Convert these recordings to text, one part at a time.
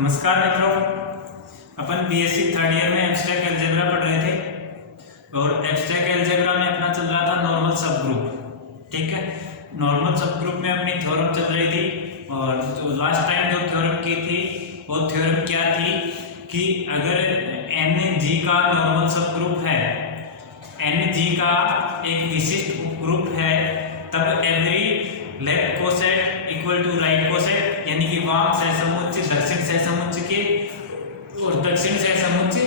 नमस्कार मित्रों, अपन BSc third year में एब्स्ट्रैक्ट अलजेब्रा पढ़ रहे थे और एब्स्ट्रैक्ट अलजेब्रा में अपना चल रहा था नॉर्मल सब ग्रुप। ठीक है, नॉर्मल सब ग्रुप में अपनी थ्योरम चल रही थी और जो लास्ट टाइम जो थ्योरम की थी वो थ्योरम क्या थी कि अगर एन जी का नॉर्मल सब ग्रुप है, एन जी का एक विशिष्ट उपग्रुप है, तब every left coset equal to right coset, यानी कि वाम सहसमुच्चय दक्षिण सहसमुच्चय के और दक्षिण सहसमुच्चय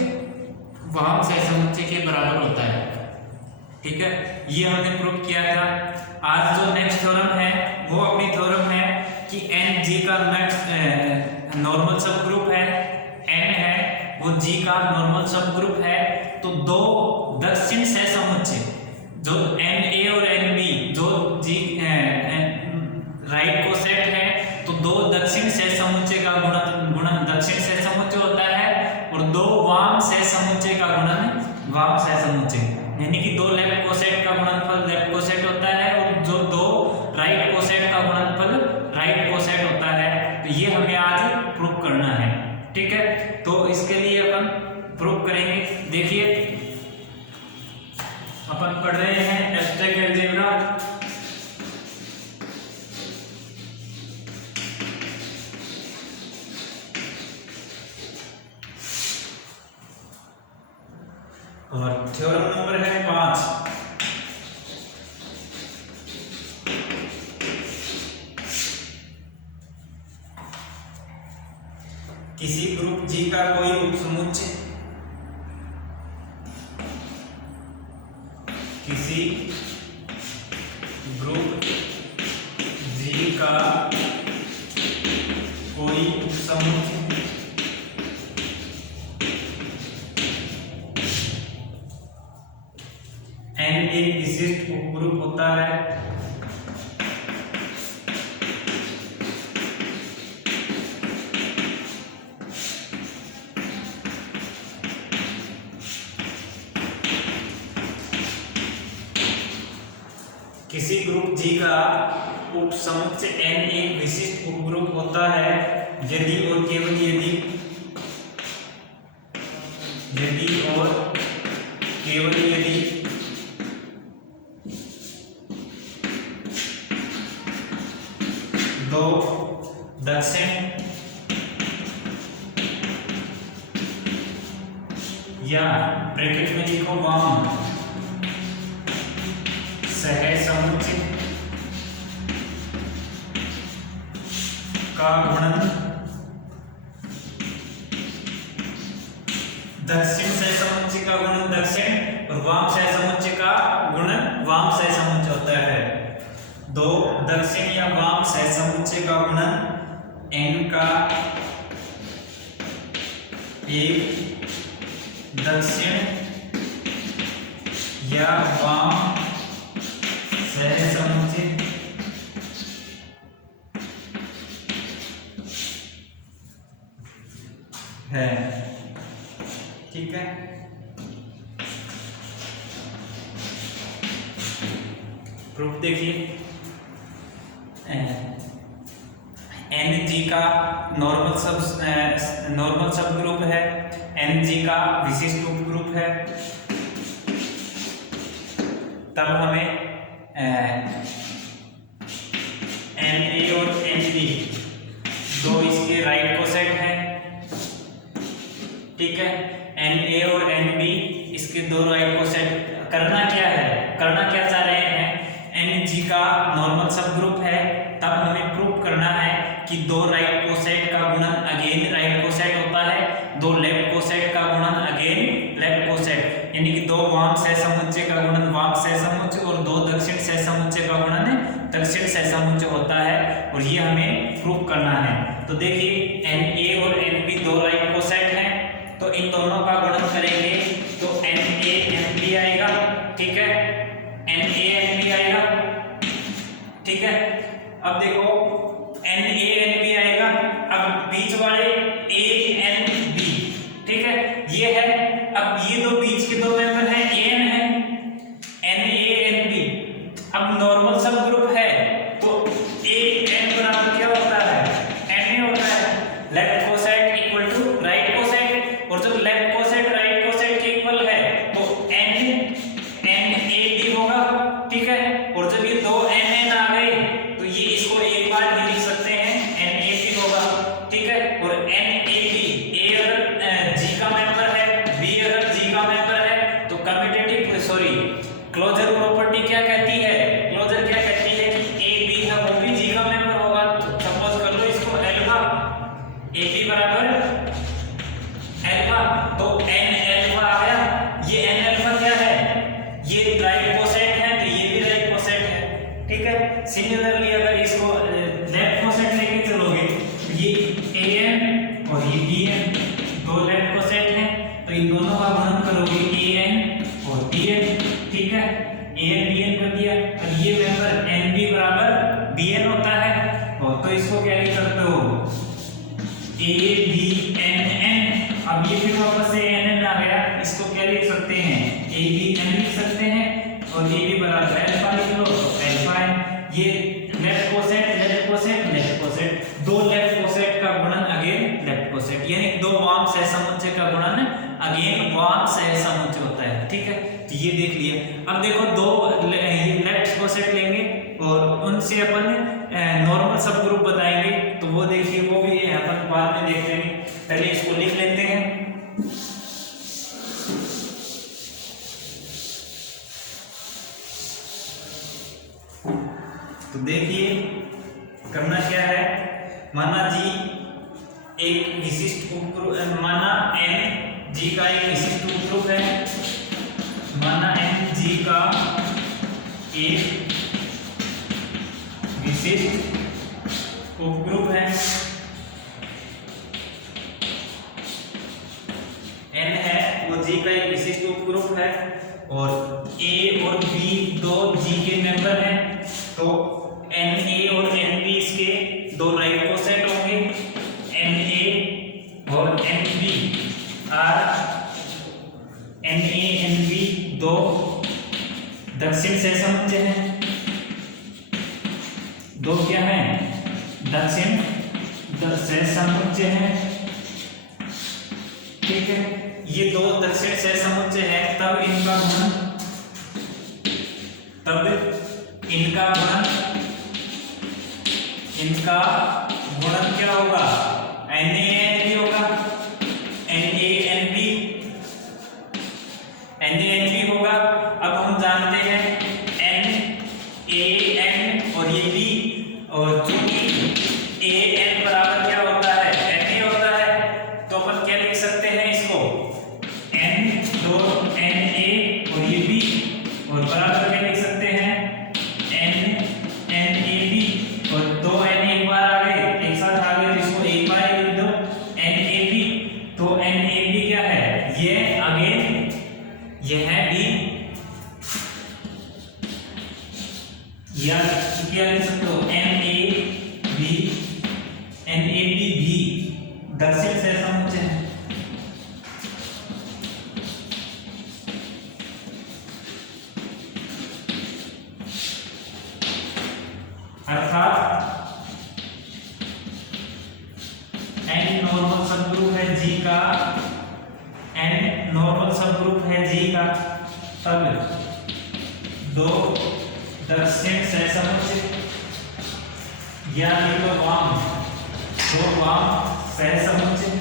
वाम सहसमुच्चय के बराबर होता है। ठीक है, ये हमने प्रूव किया था। आज जो नेक्स्ट थ्योरम है वो अपनी थ्योरम है कि एन जी का नेक्स्ट नॉर्मल सब ग्रुप है, एन है वो जी का नॉर्मल सब ग्रुप है, तो दो दक्षिण सहसमुच्चय जो एन ए और एन बी जो जी राइट कोसेट है, तो दो दक्षिण सहसमुच्चय का गुणन दक्षिण सहसमुच्चय होता है और दो वाम सहसमुच्चय का गुणन वाम सहसमुच्चय, यानी कि दो लेफ्ट कोसेट का गुणनफल लेफ्ट कोसेट होता है और जो दो राइट कोसेट का गुणनफल राइट कोसेट होता है। तो ये हमें आज प्रूव करना है। ठीक है, तो इसके लिए अपन प्रूव करेंगे। देखिए, अपन पढ़ रहे हैं एब्स्ट्रैक्ट अलजेब्रा। और थ्योरम नंबर है 5। किसी ग्रुप जी का कोई उपसमुच्चय किसी ग्रुप जी का कोई उपसमुच्चय एन एक विशिष्ट उपग्रुप होता है किसी ग्रुप जी का उपसमुच्चय एन एक विशिष्ट उपग्रुप होता है यदि और केवल यदि और केवल यदि दो दक्षिण या ब्रैकेट में लिखो वाम सहसमुच्चय का गुणन दक्षिण सहसमुच्चय का गुणन दक्षिण और वाम सहसमुच्चय का गुणन वाम सहसमुच्चय होता है। दो दक्षिण या वाम सहसमुच्चय का गुणन एन का एक दक्षिण या वाम सहसमुच्चय है। ठीक है, प्रूफ देखिए। एन जी का नॉर्मल सब ग्रुप है, एन जी का विशिष्ट उप ग्रुप है, तब हमें एन ए और एन बी दो इसके राइट कोसेट हैं। ठीक है, एन ए और एन बी इसके दो राइट कोसेट। करना क्या है, करना क्या चाह रहे हैं, एन जी का नॉर्मल सब ग्रुप है, तब हमें प्रूव करना है कि दो राइट कोसेट का गुणन अगेन राइट कोसेट होता है, दो लेफ्ट कोसेट का गुणन अगेन लेफ्ट कोसेट, यानी कि दो वाम सहसमुच्चय का गुणन वाम सहसमुच्चय और दो दक्षिण सहसमुच्चय का गुणन दक्षिण सहसमुच्चय होता है, और ये हमें प्रूव करना है। तो देखिए, एन ए और एन बी दो राइट कोसेट हैं, तो इन दोनों का गुणन करेंगे तो एन ए एन बी आएगा। ठीक है, एन ए एन बी आएगा। ठीक है, अब देखो एन ए एन बी आएगा, अब बीच वाले ए एन बी। ठीक है, ये है। अब ये दो बीच के दो मेंबर हैं, एन है एन ए एन बी। अब नॉर्मल सब ग्रुप है तो ए एन बराबर क्या होता है, एन ए होता है। लेफ्ट कोसेट और ये bn, दो लेफ्ट कोसेट हैं तो इन दोनों का गुणन करोगे an और bn, ठीक है। an bn कर दिया, अब ये मेंबर nb बराबर bn होता है और तो इसको क्या लिख सकते हो abnn। अब ये फिर वापस से nn आ गया, इसको क्या लिख सकते हैं abn लिख सकते हैं और ये भी बराबर अल्फा लिख लो तो अल्फा है। ये left coset left coset left coset, दो लेफ्ट कोसेट का गुणन अगेन लेफ्ट कोसेट, यानी दो वाम सहसमुच्चय का गुणन अगेन वाम सहसमुच्चय होता है, ठीक है। तो ये देख लिया। अब देखो दो लेफ्ट कोसेट लेंगे और उनसे अपन नॉर्मल सब ग्रुप बताएंगे, तो वो देखिए वो भी अपन बाद में देख लेंगे, पहले इसको लिख लेते हैं। तो देखिए करना क्या है, माना जी एक विशिष्ट उपग्रुप, माना n जी का एक विशिष्ट उपग्रुप है, माना n जी का एक विशिष्ट उपग्रुप है, n है वो जी का एक विशिष्ट उपग्रुप है और a और b दो जी के मेंबर हैं, तो Na और Nb इसके दो राइट कोसेट होंगे, Na और Nb आर Na Nb दो दक्षिण सहसमुच्चय हैं, दो क्या हैं दक्षिण सहसमुच्चय हैं, ठीक है। ये दो दक्षिण सहसमुच्चय है, तब इनका गुणन क्या होगा NaNb होगा, NaNb होगा। अब हम जानते हैं Nan और ये B, और चूंकि An बराबर क्या होता है Na होता है, तो अपन क्या लिख सकते हैं इसको N दो Na और ये B और बराबर क्या लिख सकते हैं NAB, और दो N एक बार आ गए एक साथ आ गए तो इसको एक बार ही लिख दो NAB। तो NAB क्या है ये अगेन ये है B, या क्या लिख सकते हो NAB भी दक्षिण सहसमुच्चय है। अर्थात n नॉर्मल सबग्रुप है G का, n नॉर्मल सबग्रुप है G का, तब दो दक्षिण सहसमुच्चय या तो वाम, दो वाम सहसमुच्चय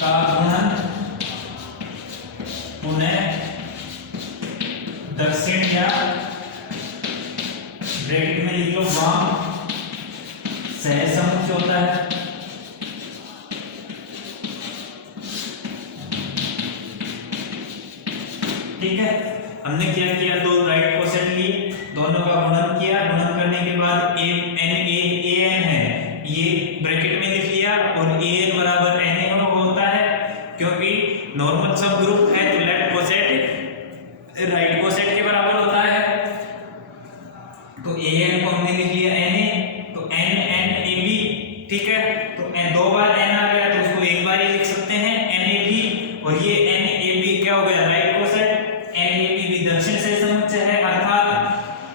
का गुणन पुनः दक्षिण या ब्रैकेट में लिख लो वाम सहसमुच्चय होता है, ठीक है। हमने क्या किया, दो राइट कोसेट लिए, दोनों का गुणन किया, गुणन करने के बाद an है ये ब्रैकेट में लिख लिया और an बराबर Na होता है, क्योंकि नॉर्मल सब ग्रुप है तो लेफ्ट कोसेट राइट कोसेट के बराबर होता है, तो an को हमने लिख लिया Na, तो NNAB, ठीक है। तो दो बार n आ गया तो उसको एक बार ही लिख सकते हैं NAB, और ये NAB क्या हो गया राइट कोसेट, NAB भी दक्षिण सहसमुच्चय है, अर्थात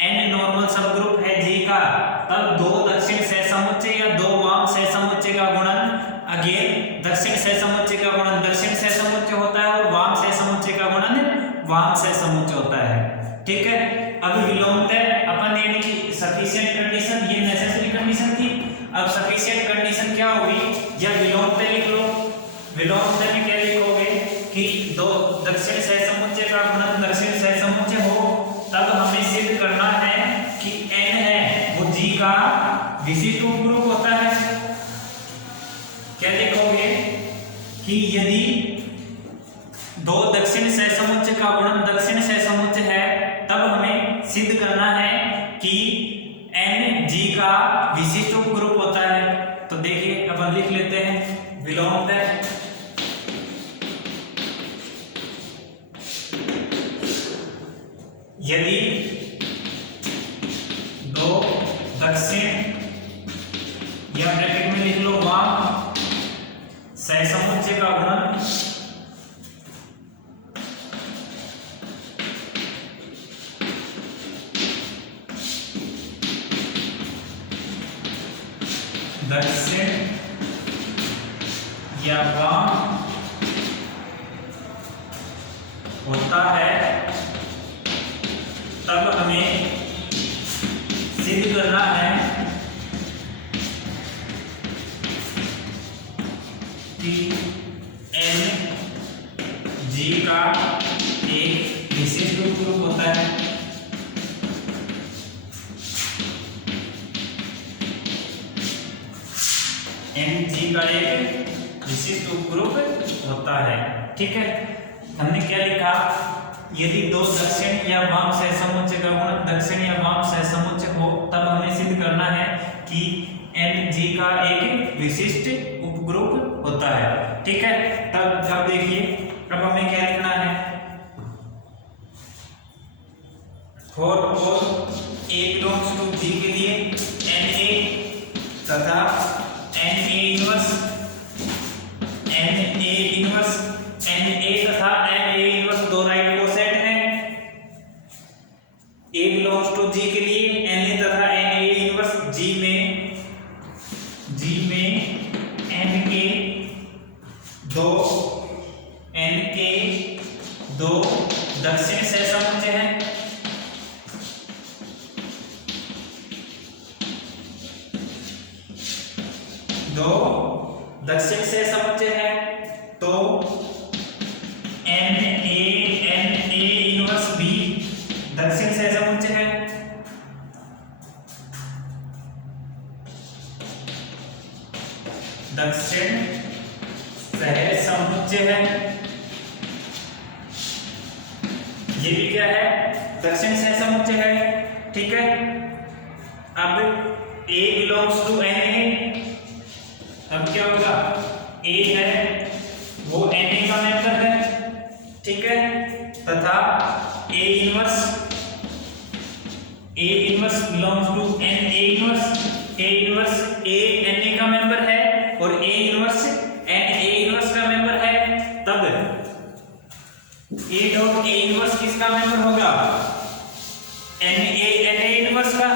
n नॉर्मल सब ग्रुप है G का, तब दो दक्षिण सहसमुच्चय या दो वाम सहसमुच्चय का गुणन अगेन दक्षिण सहसमुच्चय का गुणन दक्षिण सहसमुच्चय होता है और वाम सहसमुच्चय का गुणन वाम सहसमुच्चय होता है, ठीक है। अब विलोमतः अपन यानी कि सफिशिएंट कंडीशन, ये नेसेसरी कंडीशन थी, अब सफिशिएंट कंडीशन क्या होगी, या विलोमतः लिख लो। विलोमतः में क्या लिखोगे कि दो दक्षिण सहसमुच्चय का गुणन दक्षिण सहसमुच्चय हो, तब हमें सिद्ध करना है कि n है वो G का विशिष्ट उपग्रुप होता है। क्या लिखोगे कि यदि दो दक्षिण सहसमुच्चय का गुणन दक्षिण सहसमुच्चय है, तब हमें सिद्ध करना है कि n G का विशिष्ट उपग्रुप होता है। तो देखिए अपन लिख लेते हैं विलोमतः यदि दो दक्षिण या ब्रैकेट में लिख लो वाम सहसमुच्चय का गुणन दक्षिण या वाम होता है, तब हमें सिद्ध करना है कि एन जी का एक विशिष्ट उपग्रुप होता है। एन जी का एक विशिष्ट उपग्रुप होता है। ठीक है, हमने क्या लिखा, यदि दो दक्षिण या वाम सहसमुच्चय का गुणन दक्षिण या वाम सहसमुच्चय हो, तब हमें सिद्ध करना है कि एन जी का एक विशिष्ट उपग्रुप होता है। ठीक है, तब अब देखिए, अब हमें क्या लिखना है, for all A belongs to G के लिए एन ए तथा N A inverse N A तथा एन ए इनवर्स दो राइट को सेट है। ए बिलोंग्स टू जी के लिए एन ए तथा एन ए इनवर्स जी में एन के दो दक्षिण सहसमुच्चय हैं। दो दक्षिण सहसमुच्चय है, तो एन ए इनवर्स बी दक्षिण सहसमुच्चय है। दक्षिण सहसमुच्चय है, ये भी क्या है, दक्षिण सहसमुच्चय है। ठीक है, अब ए बिलोंग्स टू एन ए, अब क्या होगा, ए है वो एन ए का मेंबर है। ठीक है, तथा a inverse belongs to N A inverse a N a का मेंबर है और a inverse N A inverse का मेंबर है। तब ए डॉट ए इनवर्स किसका मेंबर होगा, एन ए इनवर्स का।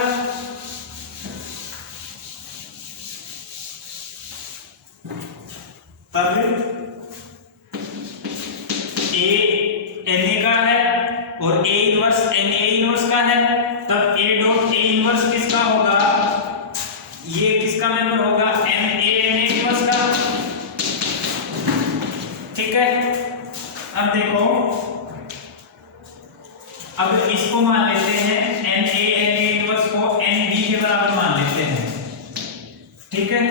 तब ए एन ए का है और a inverse N A inverse का है, तब ए डॉट ए इनवर्स किसका होगा, ये किसका मेंबर होगा, एन ए इनवर्स का। ठीक है, अब देखो, अब इसको मान लेते हैं एन ए इनवर्स को एन बी के बराबर मान लेते हैं। ठीक है,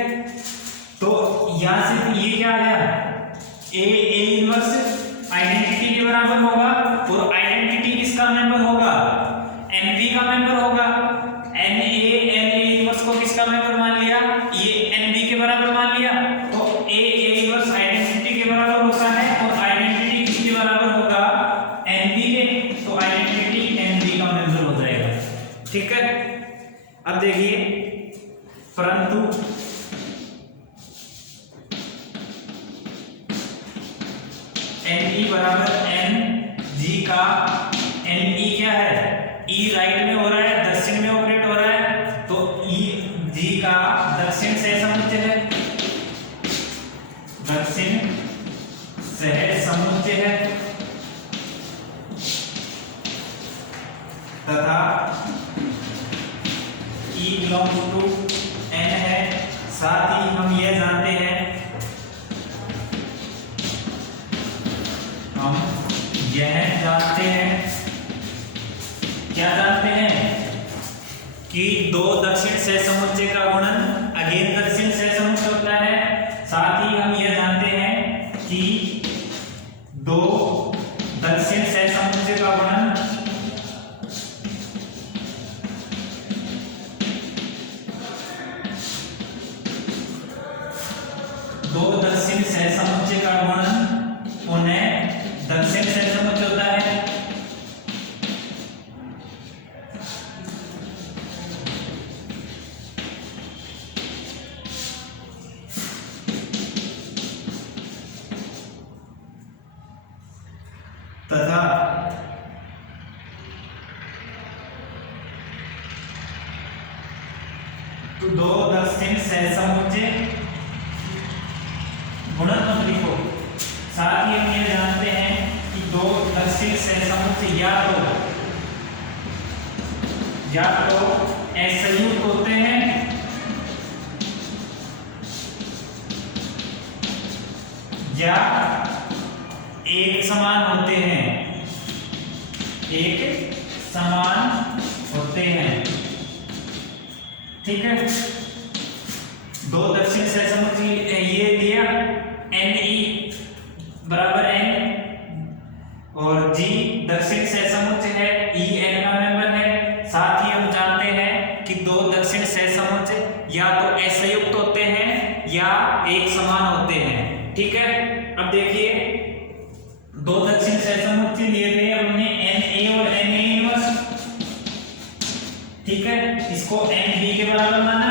तो यहां से ये क्या आ गया, ए इनवर्स आइडेंटिटी के बराबर होगा और आइडेंटिटी किसका मेंबर होगा, एन बी का मेंबर होगा। एन ए इनवर्स को किसका मेंबर मान लिया, ये एन बी के बराबर मान लिया, तो ए इनवर्स आइडेंटिटी के बराबर होता है और आइडेंटिटी किसके बराबर होगा, एन बी के, तो आइडेंटिटी एन बी का मेंबर हो जाएगा। ठीक है, अब देखिए, परंतु एन ई बराबर एन जी का एन ई क्या है, ई राइट में हो रहा है, दक्षिण में ऑपरेट हो रहा है, तो ई जी का दक्षिण सहसमुच्चय है, दक्षिण सहसमुच्चय है, तथा ई बिलोंग्स टू एन है। साथ ही हम यह जानते हैं, हम यह जानते हैं, क्या जानते हैं, कि दो दक्षिण सहसमुच्चय का गुणन अगेन दक्षिण सहसमुच्चय होता है। साथ ही हम यह जानते हैं कि दो दक्षिण सहसमुच्चय का गुणन तो दो दक्षिण सहसमुच्चय गुणन मत लिखो। साथ ही हम ये जानते हैं कि दो दक्षिण सहसमुच्चय या तो असंयुक्त होते हैं या एक समान होते हैं, एक समान होते हैं। ठीक है, दो दक्षिण सहसमुच्चय ये दिया NE बराबर N और G दक्षिण सहसमुच्चय है, E N का मेंबर है। साथ ही हम जानते हैं कि दो दक्षिण सहसमुच्चय या तो असंयुक्त होते हैं या एक समान होते हैं। ठीक है, अब देखिए दो दक्षिण सहसमुच्चय लिए थे हमने Na और Na इनवर्स। ठीक है, इसको NB के बराबर माना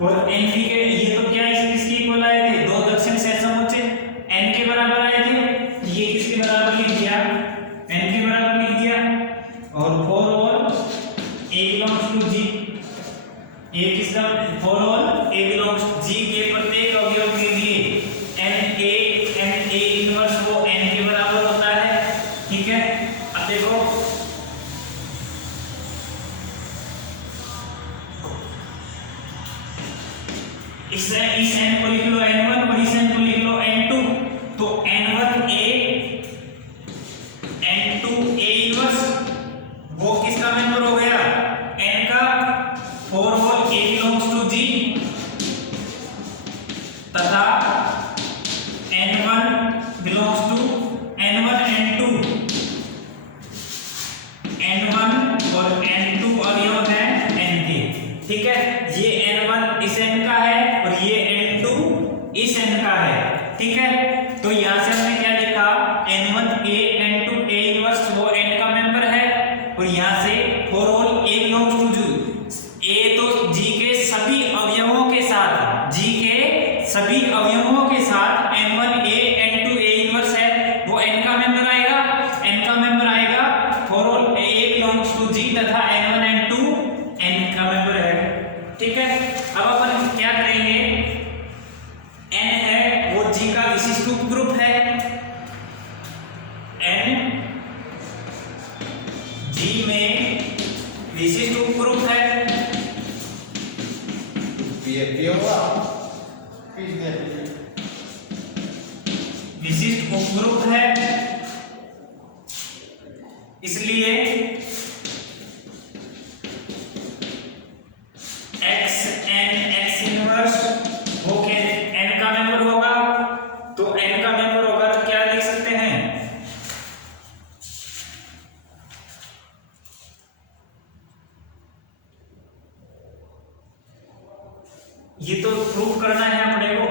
और NB के ये तो क्या है, इसकी इक्वल आए थे, दो दक्षिण सहसमुच्चय N के बराबर आए थे, ये किसके बराबर लिख दिया, N के बराबर लिख दिया। और for all A belongs to G, ये किसका, for all A belongs to G के प्रत्येक अवयव के लिए Na इनवर्स वो N के बराबर होता है। ठीक है, अब देखो इस N को लिख लो N1 और इस N को लिख लो N2। तो N1A N2A इनवर्स वो किसका मेंबर हो गया, N का। For all A belongs to G तथा N1 belongs to N1 N2। N1 और N2 अवयव है N के। ठीक है, ये N1 इस N का है और ये N2 इस N का है। ठीक है, तो यहां से हमने क्या लिखा, N1A N2A इनवर्स वो N का मेंबर है और यहां से for all A belongs to G, A तो G के सभी अवयवों के साथ, G के सभी अवयवों के साथ N1A N2A इनवर्स है वो N का मेंबर आएगा, N का मेंबर आएगा। For all A belongs to G तथा N1 N2 N का मेंबर है। ठीक है, अब अपन क्या करेंगे, N है वो G का विशिष्ट उपग्रुप है, N G में विशिष्ट उपग्रुप है, विशिष्ट उपग्रुप है। इसलिए X इनवर्स वो के N का मेंबर होगा। तो N का मेंबर होगा तो क्या लिख सकते हैं, ये तो प्रूफ करना है अपने को,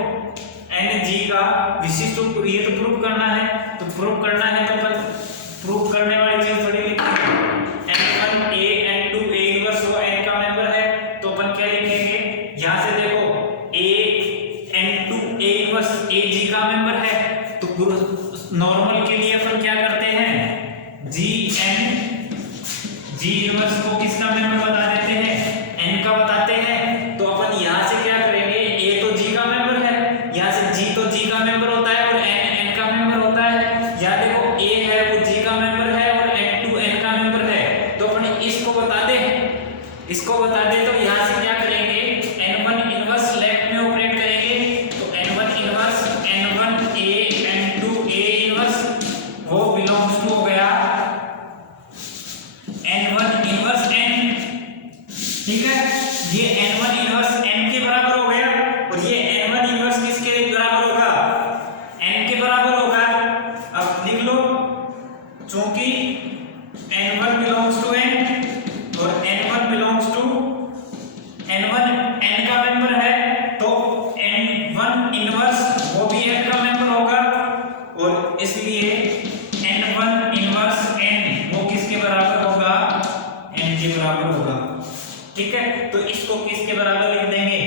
N G का विशिष्ट, ये तो प्रूफ करना है। तो प्रूफ करना है तो अपन प्रूफ करने वाली चीज थोड़ी लिखेंगे, N1A N2A इनवर्स वो N का मेंबर है। तो अपन क्या लिखेंगे, यहां से देखो A N2A inverse A G का मेंबर है। तो नॉर्मल के लिए अपन क्या करते हैं, G इनवर्स को किसका मेंबर बता देते हैं, N का बताते हैं। तो अपन यहां से क्या करेंगे, A तो G का मेंबर है, यहां से G तो G का मेंबर होता है और N का मेंबर होता है। या देखो A है वो G का मेंबर है और N2 N का मेंबर है। तो अपन इसको बता दे तो यहां से क्या करेंगे, N1 इनवर्स लेफ्ट में ऑपरेट करेंगे। तो N1 inverse N1A N2A inverse वो बिलोंग्स टू हो गया N1 इनवर्स N। ठीक है, ये N1 इनवर्स N के बराबर हो गया और ये N1 इनवर्स किसके बराबर होगा, N के बराबर होगा। अब लिख लो, चूंकि N1 बिलोंग्स टू N और N1 belongs to N1 N का मेंबर है, तो N1 इनवर्स वो भी N का मेंबर होगा और इसलिए N1 इनवर्स N वो किसके बराबर होगा, N के बराबर होगा। ठीक है, तो इसको किसके बराबर लिख देंगे,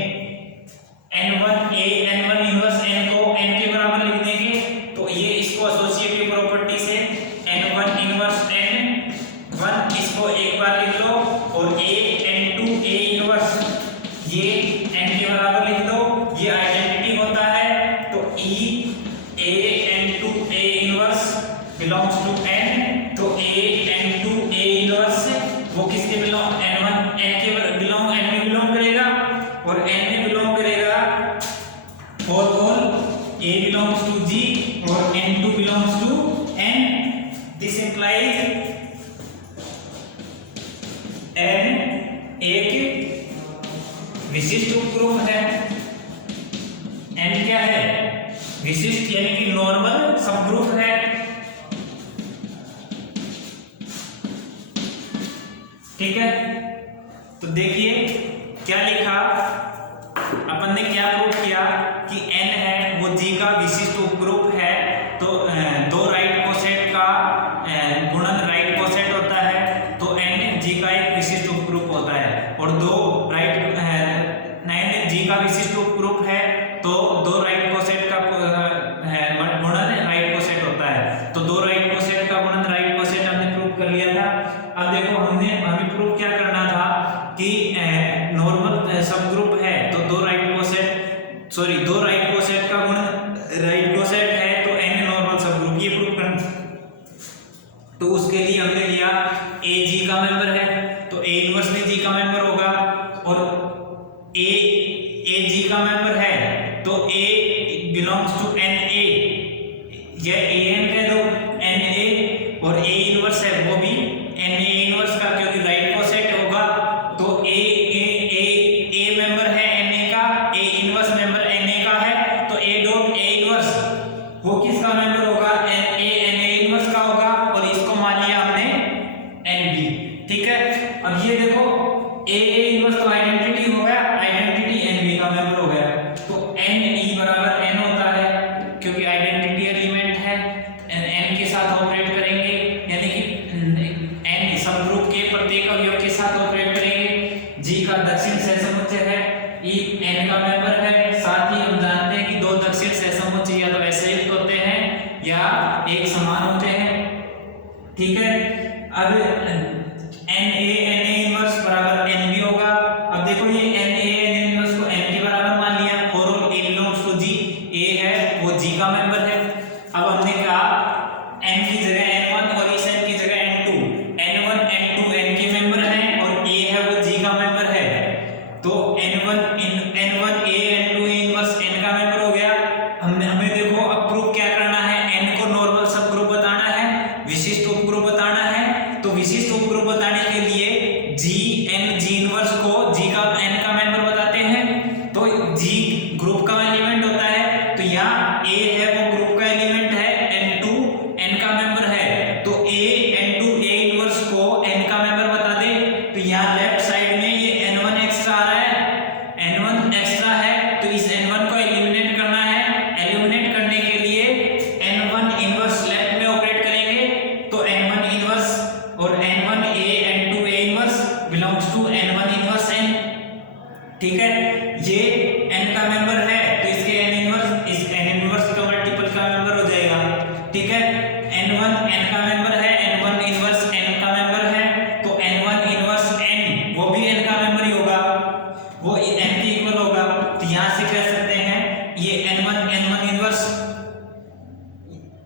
N1A N1 इनवर्स N को N के बराबर लिख देंगे। तो ये इसको एसोसिएटिव प्रॉपर्टी से N1 इनवर्स N1 इसको एक बार लिख लो और A N2A इनवर्स ये विशिष्ट उपग्रुप है, एन क्या है विशिष्ट यानी कि नॉर्मल सबग्रुप है, ठीक है। तो देखिए क्या लिखा, अपन ने क्या प्रूव किया कि n है वो g का विशिष्ट उपग्रुप है, तो दो राइट कोसेट का गुणन राइट कोसेट होता है, तो n g का एक विशिष्ट उपग्रुप होता है, और दो राइट n g का विशिष्ट उपग्रुप है तो दो राइट कोसेट का गुणन राइट कोसेट होता है, तो दो राइट कोसेट का गुणन राइट कोसेट हमने प्रूव कर लिया था। अब देखो हमें प्रूव क्या करना था कि नॉर्मल सबग्रुप है तो दो राइट कोसेट का गुणन राइट कोसेट है तो n नॉर्मल सबग्रुप, ये प्रूव करना। तो उसके लिए हमने लिया a g का मेंबर है तो a इनवर्स भी g का मेंबर होगा, और a g का मेंबर है तो a belongs to n a, ये a n कह दो n a, और a इनवर्स है वो भी n a इनवर्स का, क्योंकि राइट कोसेट होगा तो a मेंबर है n a का, a inverse member n a का है, तो a डॉट a इनवर्स वो किसका मेंबर होगा, n a इनवर्स का होगा, और इसको मान लिया हमने n b, ठीक है। अब ये देखो a इनवर्स तो आइडेंटिटी हो गया, आइडेंटिटी n b का मेंबर हो गया, तो n e बराबर n होता है क्योंकि आइडेंटिटी एलिमेंट है, n के साथ ऑपरेट करेंगे, यानी कि n सबग्रुप के प्रत्येक अवयव के साथ ऑपरेट करेंगे। g का दक्षिण सहसमुच्चय है, e n का मेंबर है, साथ ही हम जानते हैं कि दो दक्षिण सहसमुच्चय या तो ऐसे युक्त होते हैं या एक समान होते हैं, ठीक है। अब n a इनवर्स बराबर n b होगा। अब देखो ये n a इनवर्स को n के बराबर मान लिया, for all a belongs to g, a है वो g का मेंबर है। अब हमने कहा n की जगह n1 और इस n की जगह n2, n1 n2 n के मेंबर हैं और a है वो g का मेंबर है, तो n1 a n2 inverse n का मेंबर हो गया। हमें देखो अब प्रूफ क्या करना है, n को नॉर्मल सबग्रुप बताना है, विशिष्ट उपग्रुप बताना है, तो विशिष्ट उपग्रुप बताने के लिए g इनवर्स को g का n का मेंबर बताते हैं, तो g ग्रुप का एलिमेंट होता है, तो यहाँ a है वो ग्रुप का एलिमेंट है, n2 n का मेंबर है, तो a n2 a इनवर्स को n का मेंबर बता दे, तो यहाँ लेफ्ट साइड में ये n1 एक्स्ट्रा आ रहा है, n1 एक्स्ट्रा है, तो इस n1 को एलिमिनेट करना है, एलिमिनेट करने के लिए n1 इनवर्स लेफ्ट में ऑपरेट करेंगे, तो n1 इनवर्स और n1 a n2 a inverse belongs to n1 inverse n, ठीक है। ये n का मेंबर है तो इसके n इनवर्स इस n इनवर्स का मल्टीपल का मेंबर हो जाएगा, ठीक है। n1 n का मेंबर है, n1 इनवर्स n का मेंबर है, तो n1 इनवर्स n वो भी n का मेंबर ही होगा, वो n के इक्वल होगा, तो यहां से कह सकते हैं ये n1 इनवर्स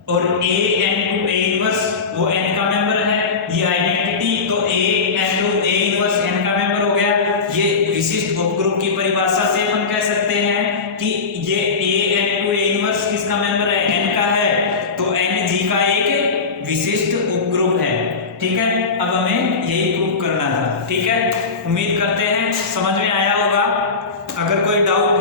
और a n2 a इनवर्स वो n का मेंबर है, ये आइडेंटिटी, तो a n2 a inverse n का मेंबर हो गया। ये विशिष्ट उपग्रुप की परिभाषा से अपन कह सकते हैं कि ये a n2 a इनवर्स किसका मेंबर है, n का है, तो n g का एक विशिष्ट उपग्रुप है, ठीक है। अब हमें यही प्रूव करना था, ठीक है। उम्मीद करते हैं समझ में आया होगा। अगर कोई डाउट